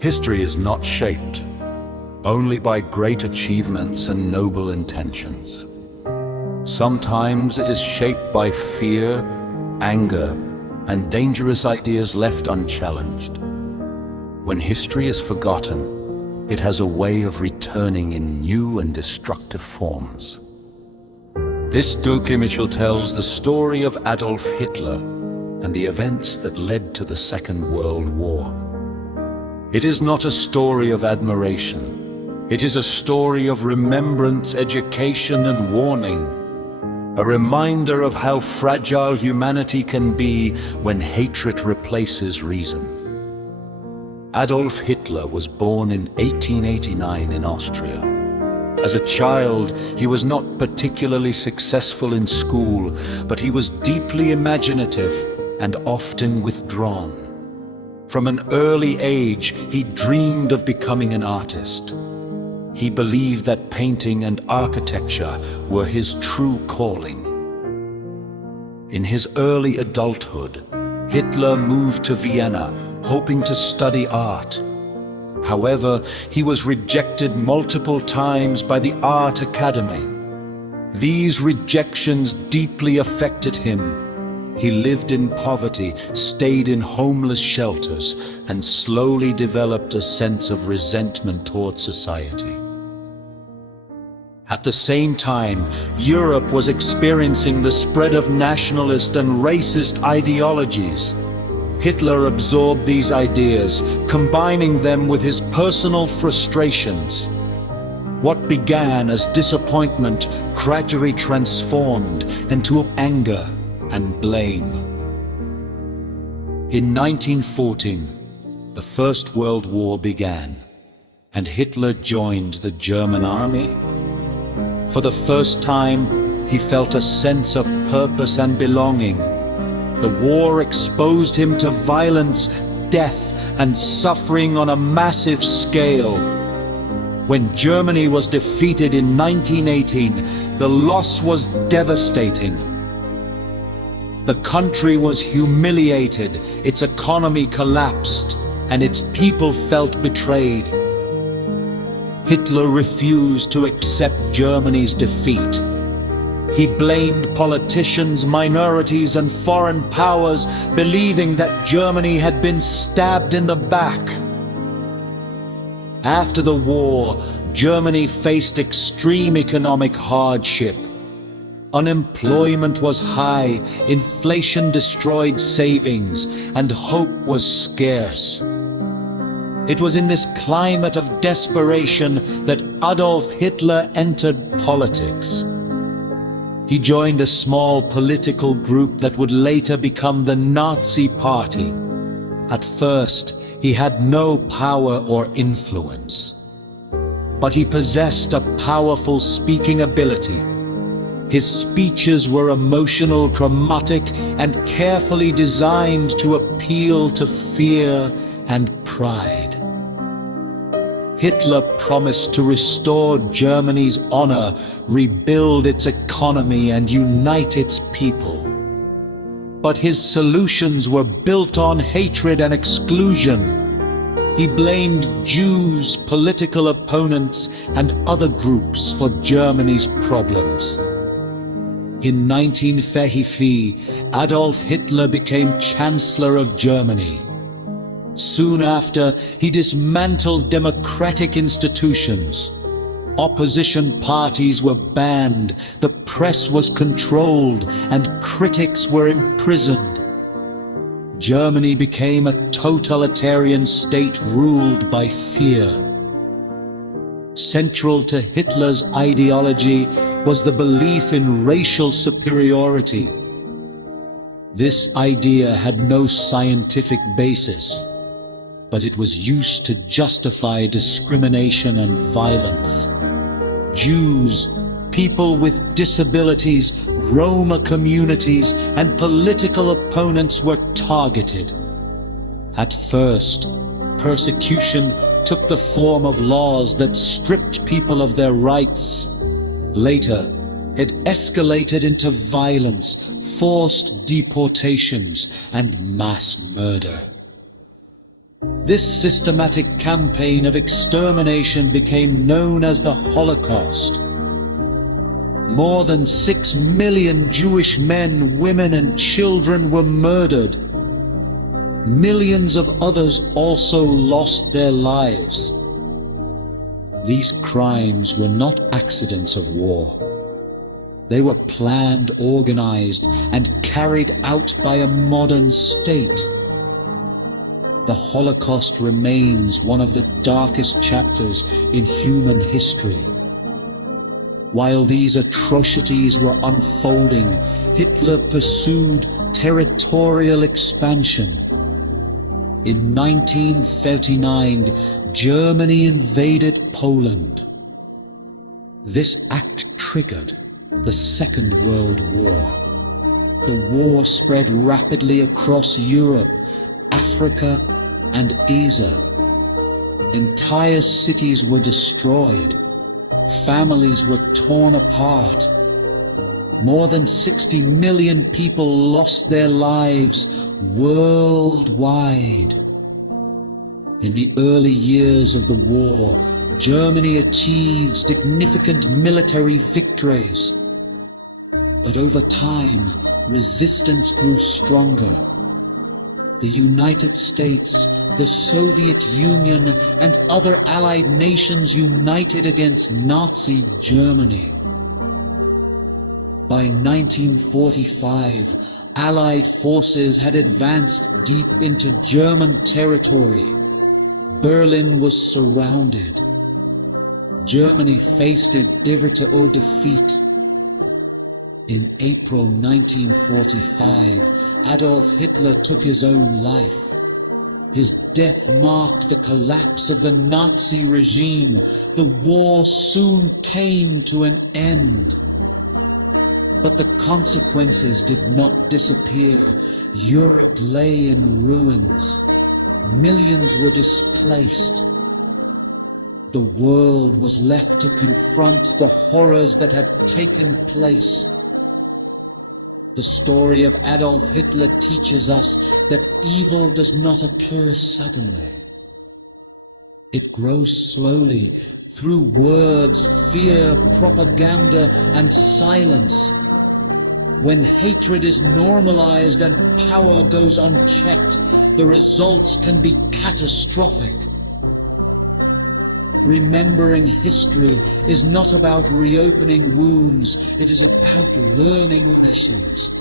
History is not shaped only by great achievements and noble intentions. Sometimes it is shaped by fear, anger, and dangerous ideas left unchallenged. When history is forgotten, it has a way of returning in new and destructive forms. This documentary tells the story of Adolf Hitler and the events that led to the Second World War. It is not a story of admiration. It is a story of remembrance, education, and warning. A reminder of how fragile humanity can be when hatred replaces reason. Adolf Hitler was born in 1889 in Austria. As a child, he was not particularly successful in school, but he was deeply imaginative and often withdrawn. From an early age, he dreamed of becoming an artist. He believed that painting and architecture were his true calling. In his early adulthood, Hitler moved to Vienna, hoping to study art. However, he was rejected multiple times by the Art Academy. These rejections deeply affected him. He lived in poverty, stayed in homeless shelters, and slowly developed a sense of resentment toward society. At the same time, Europe was experiencing the spread of nationalist and racist ideologies. Hitler absorbed these ideas, combining them with his personal frustrations. What began as disappointment gradually transformed into anger and blame. In 1914, the First World War began, and Hitler joined the German army. For the first time, he felt a sense of purpose and belonging. The war exposed him to violence, death, and suffering on a massive scale. When Germany was defeated in 1918, the loss was devastating. The country was humiliated, its economy collapsed, and its people felt betrayed. Hitler refused to accept Germany's defeat. He blamed politicians, minorities, and foreign powers, believing that Germany had been stabbed in the back. After the war, Germany faced extreme economic hardship. Unemployment was high, inflation destroyed savings, and hope was scarce. It was in this climate of desperation that Adolf Hitler entered politics. He joined a small political group that would later become the Nazi Party. At first, he had no power or influence, but he possessed a powerful speaking ability. His speeches were emotional, dramatic, and carefully designed to appeal to fear and pride. Hitler promised to restore Germany's honor, rebuild its economy, and unite its people. But his solutions were built on hatred and exclusion. He blamed Jews, political opponents, and other groups for Germany's problems. In 1933, Adolf Hitler became Chancellor of Germany. Soon after, he dismantled democratic institutions. Opposition parties were banned, the press was controlled, and critics were imprisoned. Germany became a totalitarian state ruled by fear. Central to Hitler's ideology was the belief in racial superiority. This idea had no scientific basis, but it was used to justify discrimination and violence. Jews, people with disabilities, Roma communities, and political opponents were targeted. At first, persecution took the form of laws that stripped people of their rights. Later, it escalated into violence, forced deportations, and mass murder. This systematic campaign of extermination became known as the Holocaust. More than 6 million Jewish men, women, and children were murdered. Millions of others also lost their lives. These crimes were not accidents of war. They were planned, organized, and carried out by a modern state. The Holocaust remains one of the darkest chapters in human history. While these atrocities were unfolding, Hitler pursued territorial expansion. In 1939, Germany invaded Poland. This act triggered the Second World War. The war spread rapidly across Europe, Africa, and Asia. Entire cities were destroyed. Families were torn apart. More than 60 million people lost their lives worldwide. In the early years of the war, Germany achieved significant military victories. But over time, resistance grew stronger. The United States, the Soviet Union, and other Allied nations united against Nazi Germany. By 1945, Allied forces had advanced deep into German territory. Berlin was surrounded. Germany faced inevitable defeat. In April 1945, Adolf Hitler took his own life. His death marked the collapse of the Nazi regime. The war soon came to an end. But the consequences did not disappear. Europe lay in ruins. Millions were displaced. The world was left to confront the horrors that had taken place. The story of Adolf Hitler teaches us that evil does not occur suddenly. It grows slowly through words, fear, propaganda, and silence. When hatred is normalized and power goes unchecked, the results can be catastrophic. Remembering history is not about reopening wounds, it is about learning lessons.